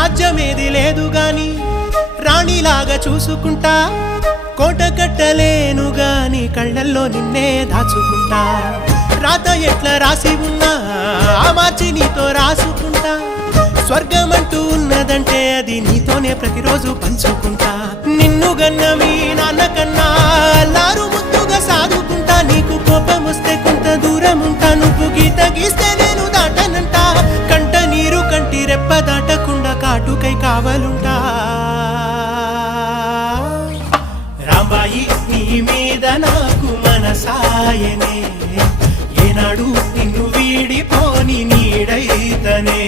రాజ్యమేది లేదు గాని రాణిలాగా చూసుకుంటా కోట కట్టలేను గాని కళ్ళల్లో నిన్నే దాచుకుంటా రాత ఎట్లా రాసి ఉన్నా మార్చి నీతో రాసుకుంటా స్వర్గమంటూ ఉన్నదంటే అది నీతోనే ప్రతిరోజు పంచుకుంటా నిన్ను గన్న మీ నాన్న కన్నా లారు ముద్దుగా సాదుకుంటా నీకు కోపం వస్తే కొంత దూరం ఉంటా నువ్వు గీత గీస్తే నేను దాటనంట కంట నీరు కంటి రెప్ప దాటకుండా కాటుకై కావలుంటా రాంబాయి నీ మీద నాకు మనసాయనే ఏనాడు నిన్ను వీడిపోని నీడైతనే